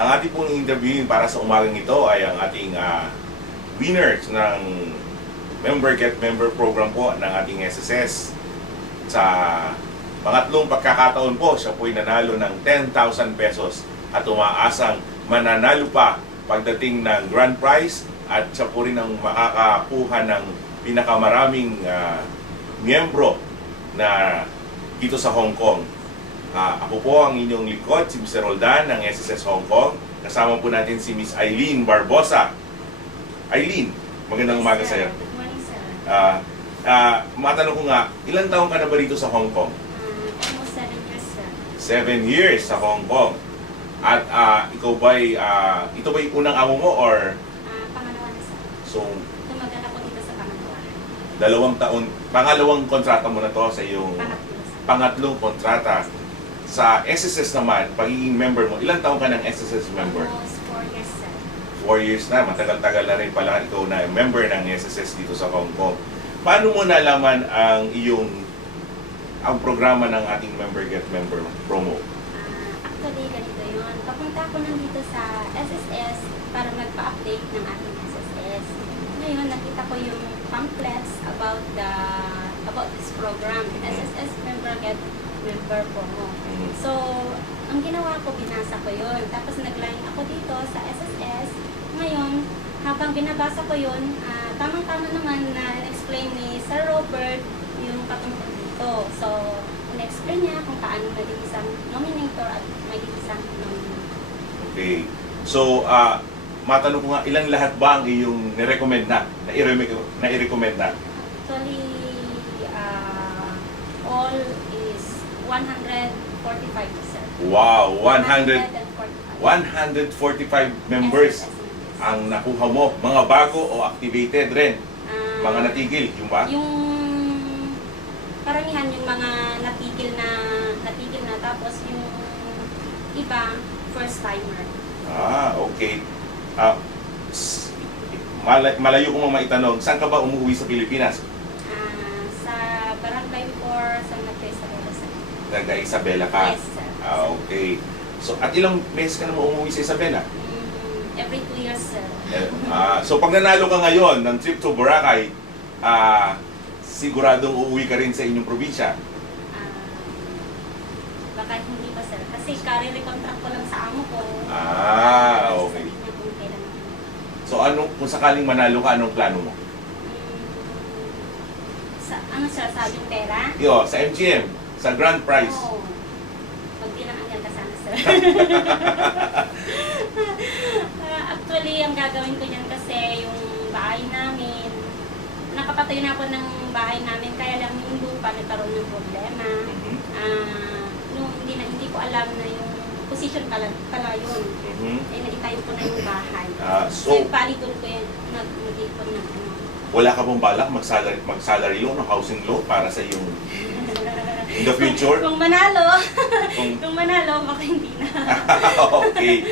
Ang ating pong interviewin para sa umagang ito ay ang ating winners ng Member Get Member program po ng ating SSS. Sa pangatlong pagkakataon po, siya po'y nanalo ng 10,000 pesos at umaasang mananalo pa pagdating ng grand prize at siya po rin ang makakakuha ng pinakamaraming miyembro na dito sa Hong Kong. Ako po ang inyong likod, si Mr. Roldan ng SSS Hong Kong. Kasama po natin si Miss Eileen Barbosa. Eileen, magandang umaga sa iyo. Good morning, sir. Matanong ko nga, ilang taon ka na ba dito sa Hong Kong? Almost 7 years, sir. 7 years sa Hong Kong. At ikaw ba'y, ito ba'y unang amo mo or Pangalawa na, sir. so Tumagal ako dito sa pangalawa. 2 taon, pangalawang kontrata mo na to sa iyong Pangatlo, sir. pangatlong kontrata. Sa SSS naman, pagiging member mo, ilang taon ka ng SSS member? Almost 4 years, sir. 4 years na, matagal-tagal na rin pala ikaw na member ng SSS dito sa Hong Kong. Paano mo nalaman ang programa ng ating Member Get Member promo? Actually, ganito yun. Papunta ako nandito sa SSS para magpa-update ng ating SSS. Ngayon, nakita ko yung pamphlets about this program, SSS Member Get Member promo. So, ang ginawa ko, binasa ko yun. Tapos nag-line ako dito sa SSS. Ngayon, habang binabasa ko yun, tamang-tama naman na explain ni Sir Robert yung patungkol dito. So, in-explain niya kung paano maging isang nominator at maging isang nominee. Okay. So, matanong ko nga, ilang lahat ba ang iyong nirecommend na i-recommend na? Actually, all is 145%. Wow! 145 145 members SSS. ang nakuha mo. Mga bago o activated rin? Mga natigil, yung ba? Yung karamihan yung mga natigil na tapos yung iba first timer. Okay. Malayo ko mo maitanong, saan ka ba umuwi sa Pilipinas? Sa Barangay 4 sa Isabela, sir. Taga Isabela ka? Yes, sir. Okay. So, at ilang beses ka na mo umuwi sa Isabela? Every 2 years, sir. So, pag nanalo ka ngayon ng trip to Boracay, siguradong uuwi ka rin sa inyong probinsya? Baka hindi pa, sir. Kasi kare-recontract ko lang sa amo ko. Okay. Sabihin niya kung kailan ako. So, kung sakaling manalo ka, anong plano mo? Ano, sir, sa yung pera? Sa MGM, sa grand prize. Oo. Pag di lang ang ganda sana, sir. Actually, ang gagawin ko niyan kasi yung bahay namin, nakapatay na ako ng bahay namin, kaya lang yung lupa nagkaroon ng problema. Nung hindi ko alam na yung position pala yun. Naitayo ko na yung bahay. So, palidol ko yan, nag-ipon ng ano. Wala ka bang balak mag-salary loan o housing loan para sa iyong in the future? Kung manalo, baka hindi na. Okay.